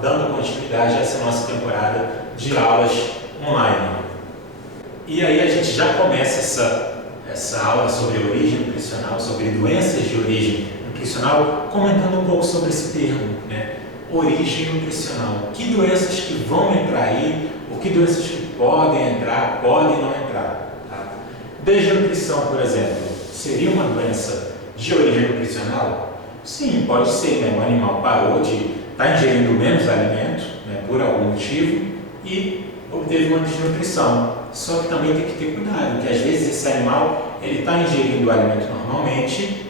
dando continuidade a essa nossa temporada de aulas online. E aí a gente já começa essa aula sobre origem nutricional, sobre doenças de origem nutricional, comentando um pouco sobre esse termo, né? Origem nutricional. Que doenças que vão entrar aí, ou que doenças que podem entrar, podem não entrar. Tá? Desnutrição, por exemplo, seria uma doença de origem nutricional? Sim, pode ser, né? O animal parou de estar ingerindo menos alimento, né, por algum motivo, e obteve uma desnutrição. Só que também tem que ter cuidado, que às vezes esse animal ele está ingerindo o alimento normalmente,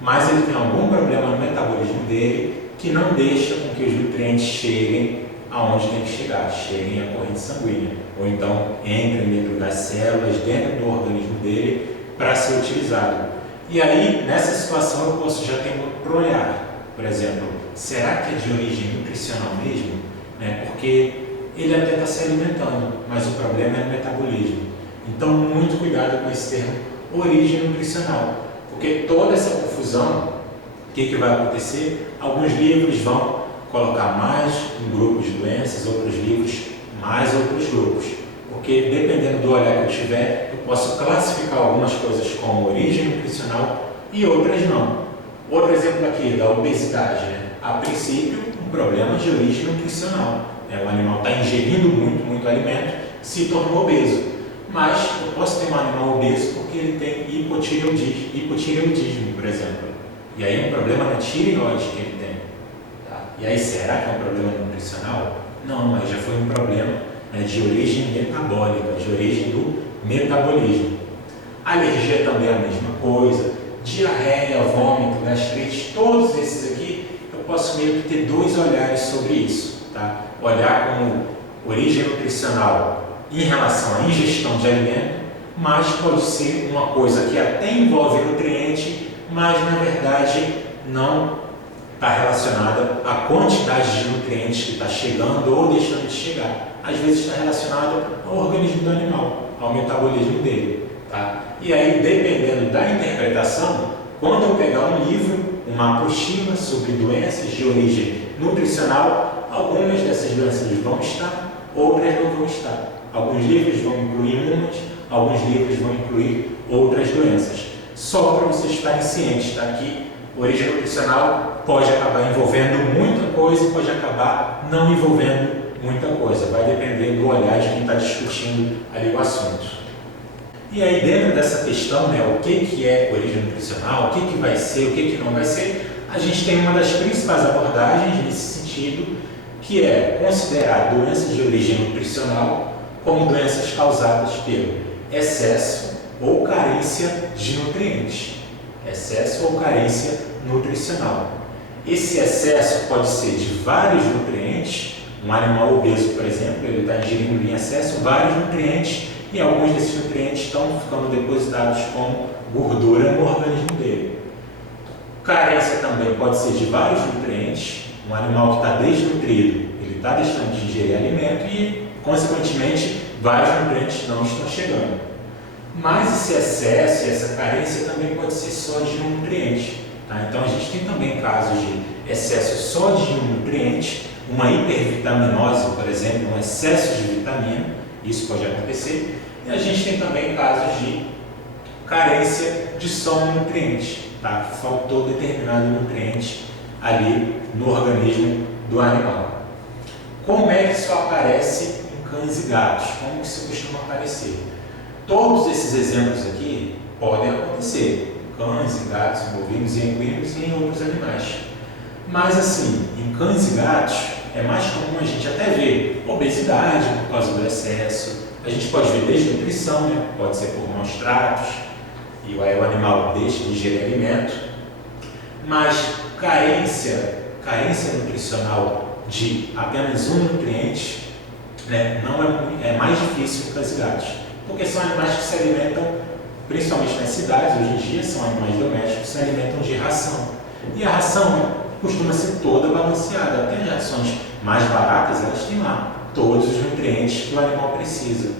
mas ele tem algum problema no metabolismo dele que não deixa com que os nutrientes cheguem aonde tem que chegar, cheguem à corrente sanguínea, ou então entrem dentro das células, dentro do organismo dele, para ser utilizado. E aí, nessa situação, eu posso já ter um olhar, por exemplo, será que é de origem nutricional mesmo? Né? Porque ele até está se alimentando, mas o problema é o metabolismo. Então, muito cuidado com esse termo origem nutricional, porque toda essa confusão, o que vai acontecer? Alguns livros vão colocar mais um grupo de doenças, outros livros mais outros grupos, porque dependendo do olhar que eu tiver, eu posso classificar algumas coisas como origem nutricional e outras não. Outro exemplo aqui da obesidade, né? A princípio, um problema de origem nutricional. O animal está ingerindo muito alimento, se tornou obeso. Mas eu posso ter um animal obeso porque ele tem hipotireoidismo, por exemplo. E aí é um problema na tireoide que ele tem. Tá? E aí, será que é um problema nutricional? Não, mas já foi um problema, né, de origem metabólica, de origem do metabolismo. Alergia também é a mesma coisa. Diarreia, vômito, gastrite, todos esses aqui, eu posso meio que ter dois olhares sobre isso. Tá? Olhar como origem nutricional em relação à ingestão de alimento, mas pode ser uma coisa que até envolve nutriente, mas na verdade não está relacionada à quantidade de nutrientes que está chegando ou deixando de chegar. Às vezes está relacionada ao organismo do animal, ao metabolismo dele. Tá? E aí, dependendo da interpretação, quando eu pegar um livro, uma apostila sobre doenças de origem nutricional, algumas dessas doenças vão estar, outras não vão estar. Alguns livros vão incluir umas, alguns livros vão incluir outras doenças. Só para vocês estarem cientes, tá? Que origem nutricional pode acabar envolvendo muita coisa e pode acabar não envolvendo muita coisa. Vai depender do olhar de quem está discutindo ali o assunto. E aí, dentro dessa questão, né, o que é origem nutricional, o que vai ser, o que não vai ser, a gente tem uma das principais abordagens nesse sentido, que é considerar doenças de origem nutricional como doenças causadas pelo excesso ou carência de nutrientes. Excesso ou carência nutricional. Esse excesso pode ser de vários nutrientes. Um animal obeso, por exemplo, ele está ingerindo em excesso vários nutrientes e alguns desses nutrientes estão ficando depositados como gordura no organismo dele. Carência também pode ser de vários nutrientes. Um animal que está desnutrido, ele está deixando de ingerir alimento e, consequentemente, vários nutrientes não estão chegando. Mas esse excesso e essa carência também pode ser só de um nutriente. Tá? Então, a gente tem também casos de excesso só de um nutriente, uma hipervitaminose, por exemplo, um excesso de vitamina, isso pode acontecer. E a gente tem também casos de carência de só um nutriente. Tá? Faltou determinado nutriente ali no organismo do animal. Como é que isso aparece em cães e gatos? Como que isso costuma aparecer? Todos esses exemplos aqui podem acontecer em cães e gatos, em bovinos e equinos e em outros animais. Mas assim, em cães e gatos é mais comum a gente até ver obesidade por causa do excesso. A gente pode ver desnutrição, né? Pode ser por maus tratos, e aí o animal deixa de ingerir alimento. Mas carência nutricional de apenas um nutriente, né, não é mais difícil em cães e gatos, porque são animais que se alimentam, principalmente nas cidades, hoje em dia, são animais domésticos que se alimentam de ração. E a ração costuma ser toda balanceada, até as rações mais baratas, elas têm lá todos os nutrientes que o animal precisa.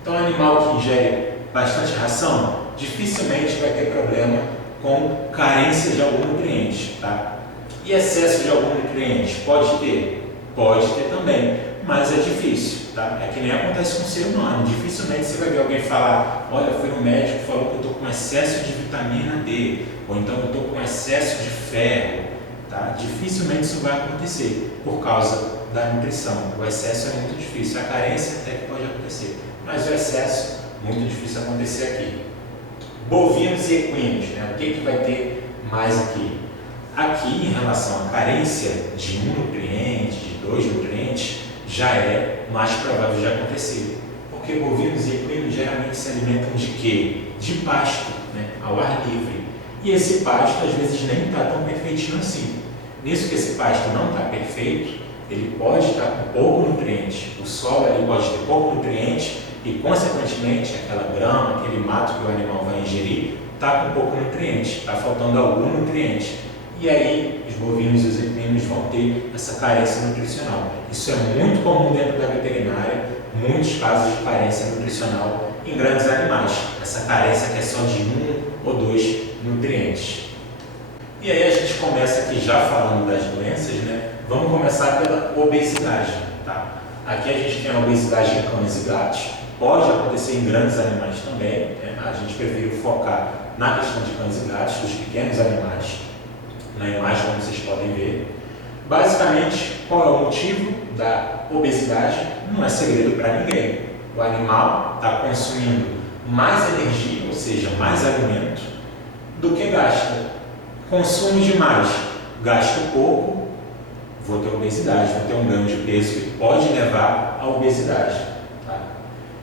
Então, o animal que ingere bastante ração, dificilmente vai ter problema com carência de algum nutriente. Tá? E excesso de algum nutriente? Pode ter? Pode ter também, mas é difícil, tá? É que nem acontece com o ser humano. Dificilmente você vai ver alguém falar, olha, foi no médico e falou que eu estou com excesso de vitamina D, ou então eu estou com excesso de ferro, tá? Dificilmente isso vai acontecer por causa da nutrição. O excesso é muito difícil, a carência até que pode acontecer, mas o excesso, muito difícil acontecer aqui. Bovinos e equinos, né? O que vai ter mais aqui? Aqui, em relação à carência de um nutriente, de 2 nutrientes, já é mais provável de acontecer. Porque bovinos e equinos geralmente se alimentam de quê? De pasto, né? Ao ar livre. E esse pasto, às vezes, nem está tão perfeitinho assim. Nisso que esse pasto não está perfeito, ele pode estar com pouco nutriente. O solo ali pode ter pouco nutriente e, consequentemente, aquela grama, aquele mato que o animal vai ingerir, está com pouco nutriente, está faltando algum nutriente. E aí, os bovinos e os equinos vão ter essa carência nutricional. Isso é muito comum dentro da veterinária, muitos casos de carência nutricional em grandes animais. Essa carência que é só de 1 ou 2 nutrientes. E aí a gente começa aqui já falando das doenças, né? Vamos começar pela obesidade, tá? Aqui a gente tem a obesidade em cães e gatos. Pode acontecer em grandes animais também, né? A gente prefere focar na questão de cães e gatos, dos pequenos animais. Na imagem, como vocês podem ver. Basicamente, qual é o motivo da obesidade? Não é segredo para ninguém. O animal está consumindo mais energia, ou seja, mais alimento, do que gasta. Consumo demais, gasto pouco, vou ter obesidade, vou ter um ganho de peso que pode levar à obesidade. Tá?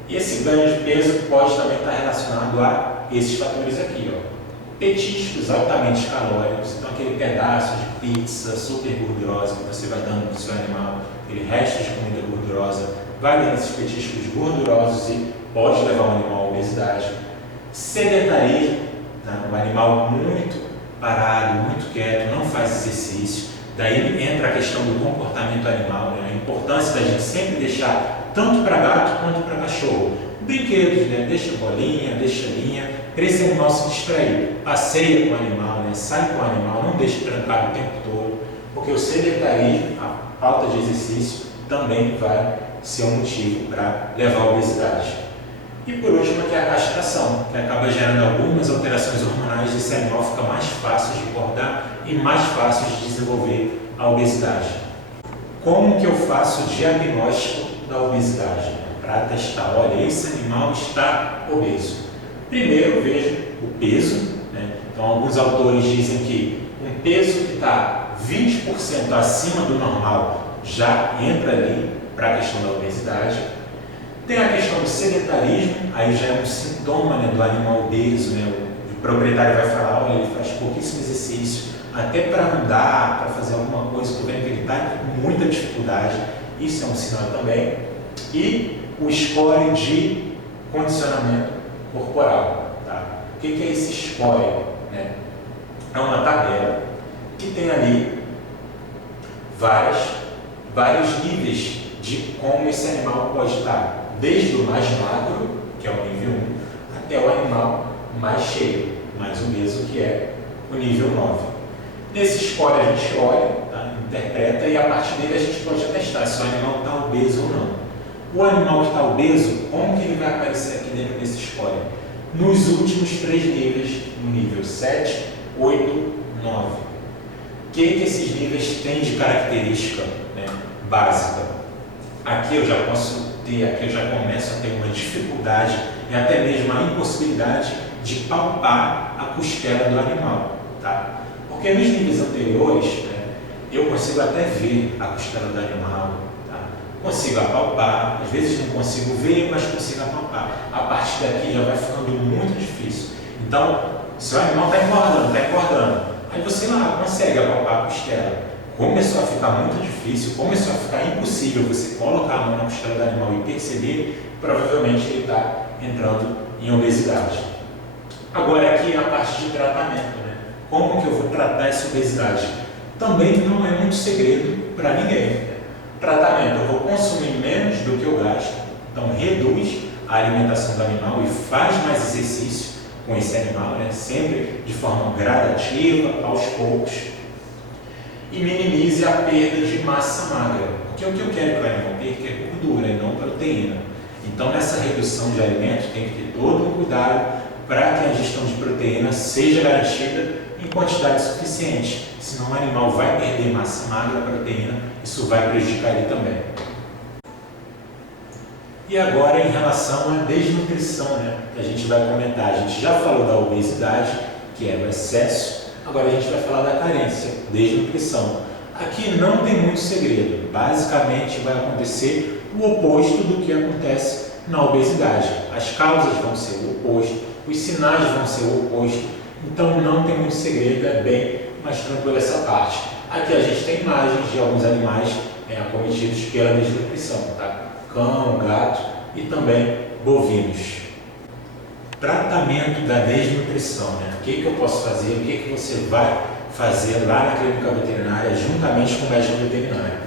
E esse ganho de peso pode também estar relacionado a esses fatores aqui, ó. Petiscos altamente calóricos, então aquele pedaço de pizza super gordurosa que você vai dando para o seu animal, aquele resto de comida gordurosa, vai dando esses petiscos gordurosos e pode levar o animal à obesidade. Sedentarismo, tá? Um animal muito parado, muito quieto, não faz exercício, daí entra a questão do comportamento animal, né? A importância da gente sempre deixar, tanto para gato quanto para cachorro, brinquedos, né? Deixa bolinha, deixa linha, para esse animal se distrair, passeia com o animal, né? Sai com o animal, não deixa trancado o tempo todo, porque o sedentarismo, a falta de exercício, também vai ser um motivo para levar à obesidade. E por último aqui é a castração, que acaba gerando algumas alterações hormonais e esse animal fica mais fácil de engordar e mais fácil de desenvolver a obesidade. Como que eu faço o diagnóstico da obesidade? Para testar, olha, esse animal está obeso. Primeiro vejo o peso, né? Então alguns autores dizem que um peso que está 20% acima do normal já entra ali para a questão da obesidade. Tem a questão do sedentarismo, aí já é um sintoma, né, do animal obeso, né? O proprietário vai falar, olha, ele faz pouquíssimo exercício, até para andar, para fazer alguma coisa, estou vendo que ele está com muita dificuldade, isso é um sinal também. E o score de condicionamento corporal. Tá? O que é esse score? Né? É uma tabela que tem ali vários níveis de como esse animal pode estar, desde o mais magro, que é o nível 1, até o animal mais cheio, mais obeso, que é o nível 9. Nesse score a gente olha, tá? Interpreta e a partir dele a gente pode atestar se o animal está obeso ou não. O animal que está obeso, como que ele vai aparecer aqui dentro desse score? Nos últimos 3 níveis, no nível 7, 8, 9. O que esses níveis têm de característica, né, básica? Aqui eu já posso ter, aqui eu já começo a ter uma dificuldade e até mesmo a impossibilidade de palpar a costela do animal, tá? Porque nos níveis anteriores, né, eu consigo até ver a costela do animal, tá? Consigo apalpar, às vezes não consigo ver, mas consigo apalpar. A partir daqui já vai ficando muito difícil. Então, se o animal está engordando, aí você lá consegue apalpar a costela. Começou a ficar muito difícil, começou a ficar impossível você colocar a mão na costela do animal e perceber, provavelmente ele está entrando em obesidade. Agora aqui a parte de tratamento, né? Como que eu vou tratar essa obesidade? Também não é muito segredo para ninguém. Tratamento, eu vou consumir menos do que eu gasto, então reduz a alimentação do animal e faz mais exercício com esse animal, né? Sempre de forma gradativa, aos poucos. e minimize a perda de massa magra. Porque o que eu quero que o animal perca é gordura e não proteína. Então, nessa redução de alimentos, tem que ter todo um cuidado para que a ingestão de proteína seja garantida em quantidade suficiente. Senão o animal vai perder massa magra, proteína, isso vai prejudicar ele também. E agora, em relação à desnutrição, que a gente vai comentar. A gente já falou da obesidade, que é o excesso. Agora a gente vai falar da carência, desnutrição. Aqui não tem muito segredo. Basicamente vai acontecer o oposto do que acontece na obesidade. As causas vão ser o oposto, os sinais vão ser o oposto. Então não tem muito segredo, é bem mais tranquilo essa parte. Aqui a gente tem imagens de alguns animais acometidos pela desnutrição, tá? Cão, gato e também bovinos. Tratamento da desnutrição, O que eu posso fazer, o que você vai fazer lá na clínica veterinária juntamente com o médico veterinário?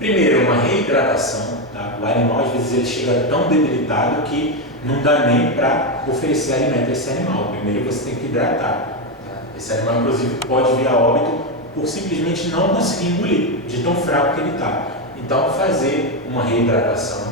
Primeiro, uma reidratação, tá? O animal às vezes ele chega tão debilitado que não dá nem para oferecer alimento a esse animal. Primeiro você tem que hidratar, tá? Esse animal inclusive pode vir a óbito por simplesmente não conseguir engolir, de tão fraco que ele está. Então fazer uma reidratação,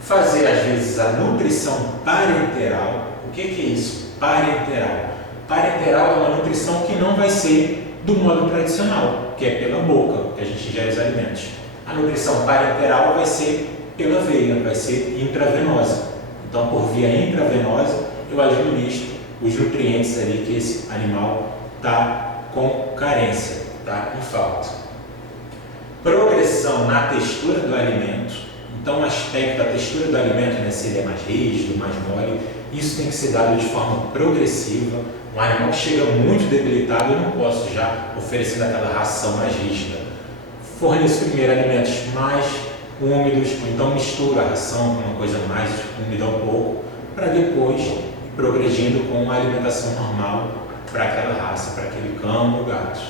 fazer às vezes a nutrição parenteral. O que é isso? Parenteral. Parenteral é uma nutrição que não vai ser do modo tradicional, que é pela boca, que a gente ingere os alimentos. A nutrição parenteral vai ser pela veia, vai ser intravenosa. Então, por via intravenosa, eu administro os nutrientes ali que esse animal está com carência, está em falta. Progressão na textura do alimento. Então, o aspecto da textura do alimento, se ele é mais rígido, mais mole, isso tem que ser dado de forma progressiva. Um animal que chega muito debilitado, eu não posso já oferecer daquela ração mais rígida. Forneço primeiro alimentos mais úmidos, então misturo a ração com uma coisa mais úmida um pouco, para depois ir progredindo com uma alimentação normal para aquela raça, para aquele cão ou gato.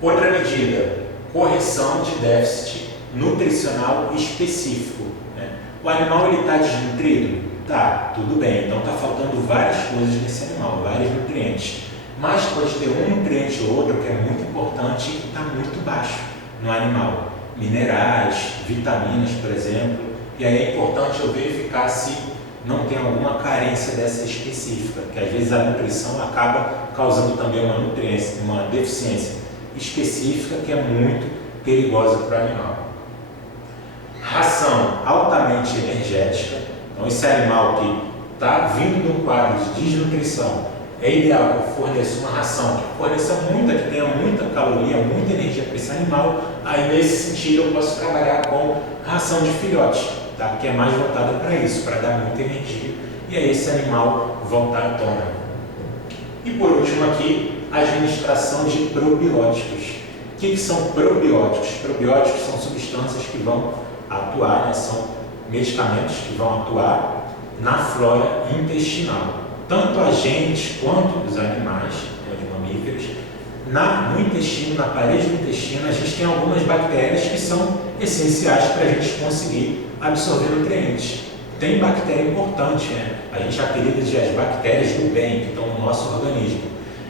Outra medida, correção de déficit nutricional específico. O animal está desnutrido? Tá, tudo bem, então está faltando várias coisas nesse animal, vários nutrientes. Mas pode ter um nutriente ou outro que é muito importante e está muito baixo no animal. Minerais, vitaminas, por exemplo. E aí é importante eu verificar se não tem alguma carência dessa específica, que às vezes a nutrição acaba causando também uma deficiência específica que é muito perigosa para o animal. Ração altamente energética. Então, esse animal que está vindo de um quadro de desnutrição, é ideal que eu forneça uma ração que forneça muita, que tenha muita caloria, muita energia para esse animal. Aí, nesse sentido, eu posso trabalhar com ração de filhote, tá? Que é mais voltada para isso, para dar muita energia. E aí, esse animal voltar à tona. E por último aqui, administração de probióticos. O que são probióticos? Probióticos são substâncias que vão atuar, são medicamentos que vão atuar na flora intestinal. Tanto a gente quanto os animais, de mamíferos, no intestino, na parede do intestino, a gente tem algumas bactérias que são essenciais para a gente conseguir absorver nutrientes. Tem bactéria importante, a gente apelida de as bactérias do bem, que estão no nosso organismo.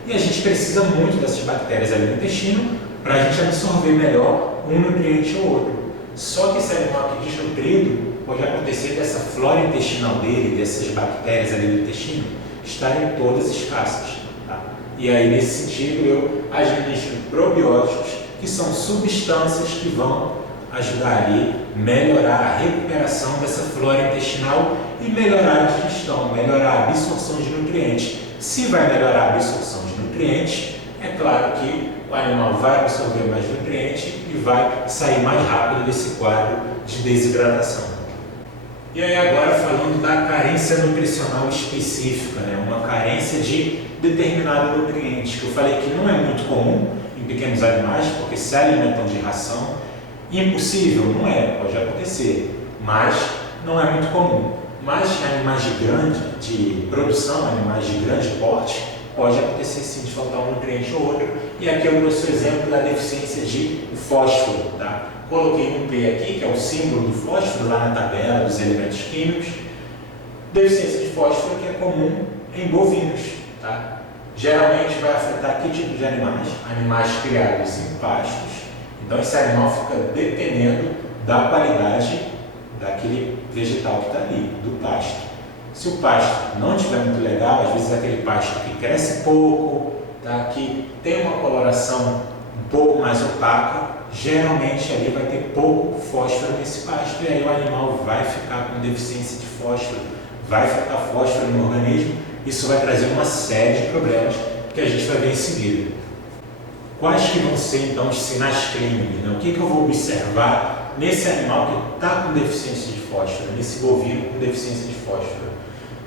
E a gente precisa muito dessas bactérias ali no intestino para a gente absorver melhor um nutriente ou outro. Só que esse animal aqui desnutrido, pode acontecer dessa flora intestinal dele, dessas bactérias ali do intestino, estarem todas escassas. Tá? E aí, nesse sentido, eu administro probióticos, que são substâncias que vão ajudar ali a melhorar a recuperação dessa flora intestinal e melhorar a digestão, melhorar a absorção de nutrientes. Se vai melhorar a absorção de nutrientes, é claro que o animal vai absorver mais nutrientes e vai sair mais rápido desse quadro de desidratação. E aí agora falando da carência nutricional específica, uma carência de determinado nutriente, que eu falei que não é muito comum em pequenos animais, porque se alimentam de ração. Impossível? Não é, pode acontecer, mas não é muito comum. Mas em animais de produção, animais de grande porte, pode acontecer sim de faltar um nutriente ou outro. E aqui eu trouxe o exemplo da deficiência de fósforo. Tá? Coloquei um P aqui, que é o símbolo do fósforo, lá na tabela dos elementos químicos. Deficiência de fósforo que é comum em bovinos. Tá? Geralmente vai afetar que tipo de animais? Animais criados em pastos. Então esse animal fica dependendo da qualidade daquele vegetal que está ali, do pasto. Se o pasto não estiver muito legal, às vezes é aquele pasto que cresce pouco, tá? Que tem uma coloração um pouco mais opaca, geralmente ali vai ter pouco fósforo nesse pasto e aí o animal vai ficar com deficiência de fósforo, vai faltar fósforo no organismo. Isso vai trazer uma série de problemas que a gente vai ver em seguida. Quais que vão ser então os sinais clínicos? Né? O que eu vou observar nesse animal que está com deficiência de fósforo, nesse bovino com deficiência de fósforo?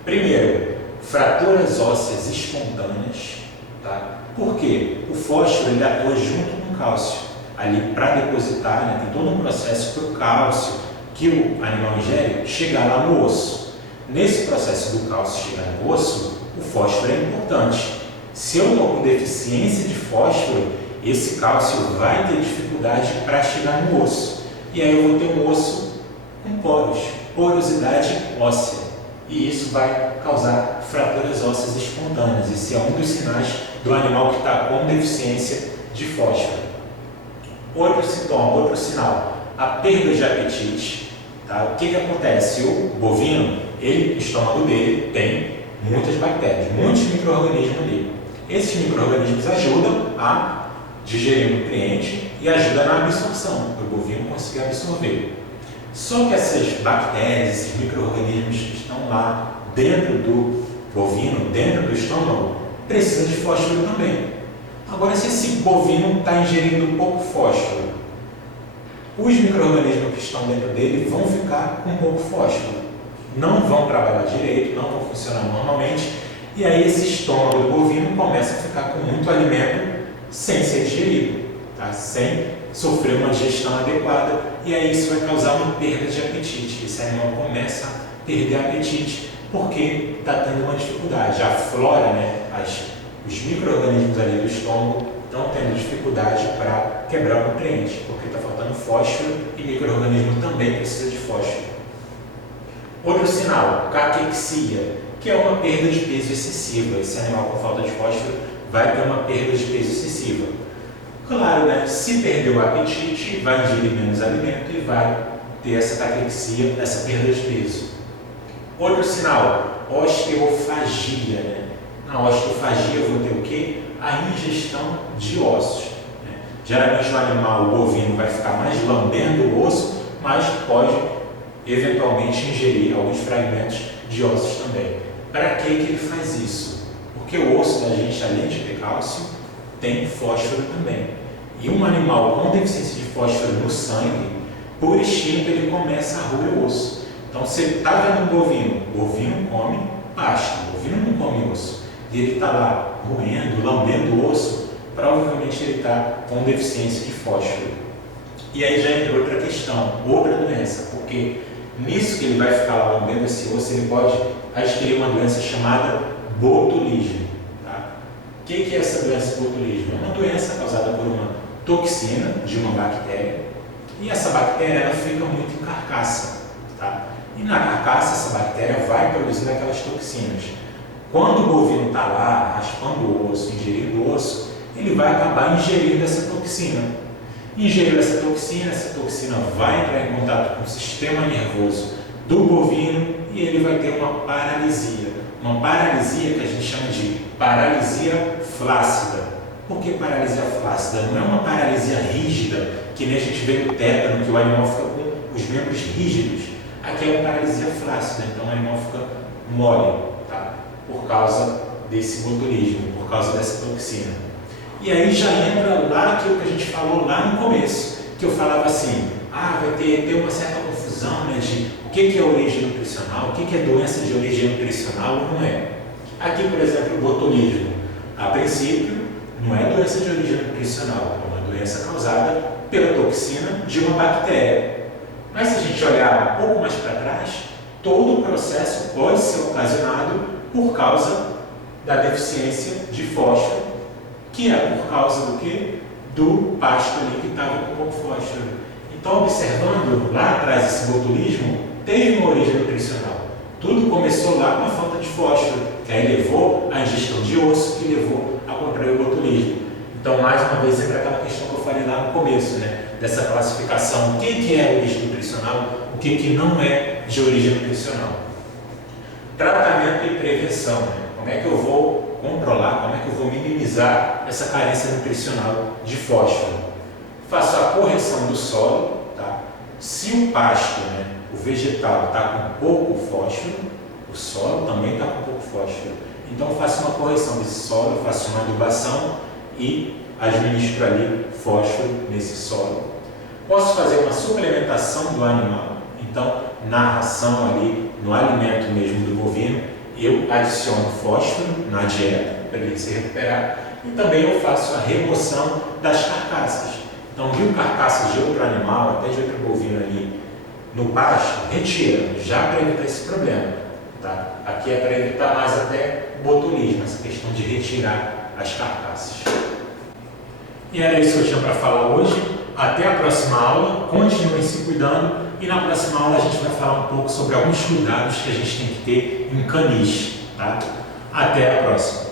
Primeiro, fraturas ósseas espontâneas. Tá? Por quê? O fósforo ele atua junto com o cálcio. Ali para depositar, né? Tem todo um processo para o cálcio que o animal ingere chegar lá no osso. Nesse processo do cálcio chegar no osso, o fósforo é importante. Se eu estou com deficiência de fósforo, esse cálcio vai ter dificuldade para chegar no osso. E aí eu vou ter um osso com poros, porosidade óssea. E isso vai causar fraturas ósseas espontâneas. Esse é um dos sinais do animal que está com deficiência de fósforo. Outro sintoma, outro sinal, a perda de apetite. Tá? O que acontece? O bovino, o estômago dele tem muitas bactérias, muitos micro-organismos ali. Esses micro-organismos ajudam a digerir o nutriente e ajudam na absorção, para o bovino conseguir absorver. Só que essas bactérias, esses micro-organismos que estão lá dentro do bovino, dentro do estômago, precisam de fósforo também. Agora, se esse bovino está ingerindo pouco fósforo, os micro-organismos que estão dentro dele vão ficar com pouco fósforo. Não vão trabalhar direito, não vão funcionar normalmente, e aí esse estômago do bovino começa a ficar com muito alimento sem ser digerido, tá? Sem sofrer uma digestão adequada, e aí isso vai causar uma perda de apetite. Esse animal começa a perder apetite porque está tendo uma dificuldade. A flora, né, os micro-organismos ali do estômago estão tendo dificuldade para quebrar o nutriente, porque está faltando fósforo e micro-organismo também precisa de fósforo. Outro sinal, caquexia, que é uma perda de peso excessiva. Esse animal com falta de fósforo vai ter uma perda de peso excessiva. Claro, né? Se perder o apetite, vai ingerir menos alimento e vai ter essa caquexia, essa perda de peso. Outro sinal, osteofagia. Né? Na osteofagia eu vou ter o quê? A ingestão de ossos. Né? Geralmente o animal, o bovino, vai ficar mais lambendo o osso, mas pode eventualmente ingerir alguns fragmentos de ossos também. Para que ele faz isso? Porque o osso da gente, além de ter cálcio, tem fósforo também. E um animal com deficiência de fósforo no sangue, por instinto, ele começa a roer o osso. Então, você está vendo um bovino, o bovino come pasto, o bovino não come osso. E ele está lá roendo, lambendo o osso, provavelmente ele está com deficiência de fósforo. E aí já entra outra questão, outra doença, porque nisso que ele vai ficar lá lambendo esse osso, ele pode adquirir uma doença chamada botulismo. Tá? O que é essa doença botulismo? É uma doença causada por uma toxina de uma bactéria, e essa bactéria ela fica muito em carcaça. Tá? E na carcaça essa bactéria vai produzindo aquelas toxinas. Quando o bovino está lá raspando o osso, ingerindo o osso, ele vai acabar ingerindo essa toxina. Ingerindo essa toxina vai entrar em contato com o sistema nervoso do bovino e ele vai ter uma paralisia. Uma paralisia que a gente chama de paralisia flácida. Por que paralisia flácida? Não é uma paralisia rígida, que nem a gente vê no tétano, que o animal fica com os membros rígidos. Aqui é uma paralisia flácida, então o animal fica mole, tá? Por causa desse botulismo, por causa dessa toxina. E aí já entra lá aquilo que a gente falou lá no começo, que eu falava assim, vai ter uma certa confusão, né, de o que é origem nutricional, o que é doença de origem nutricional ou não é. Aqui, por exemplo, o botulismo, a princípio, não é doença de origem nutricional, é uma doença causada pela toxina de uma bactéria. Mas se a gente olhar um pouco mais para trás, todo o processo pode ser ocasionado por causa da deficiência de fósforo, que é por causa do quê? Do pasto ali que estava com pouco fósforo. Então, observando lá atrás esse botulismo, teve uma origem nutricional. Tudo começou lá com a falta de fósforo, que aí levou à ingestão de osso, que levou ao botulismo. Então, mais uma vez, entra aquela questão que eu falei lá no começo, né? Dessa classificação, o que é origem nutricional, o que não é de origem nutricional. Tratamento e prevenção, né? Como é que eu vou controlar, como é que eu vou minimizar essa carência nutricional de fósforo? Faço a correção do solo, tá? Se o pasto, né, o vegetal está com pouco fósforo, o solo também está com pouco fósforo. Então eu faço uma correção desse solo, faço uma adubação e administro ali fósforo nesse solo. Posso fazer uma suplementação do animal, então na ração ali, no alimento mesmo do bovino, eu adiciono fósforo na dieta para ele se recuperar e também eu faço a remoção das carcaças. Então viu carcaças de outro animal, até de outro bovino ali no pasto, retira, já para evitar esse problema. Tá? Aqui é para evitar mais até botulismo, essa questão de retirar as carcaças. E era isso que eu tinha para falar hoje. Até a próxima aula, continuem se cuidando e na próxima aula a gente vai falar um pouco sobre alguns cuidados que a gente tem que ter em canis. Tá? Até a próxima!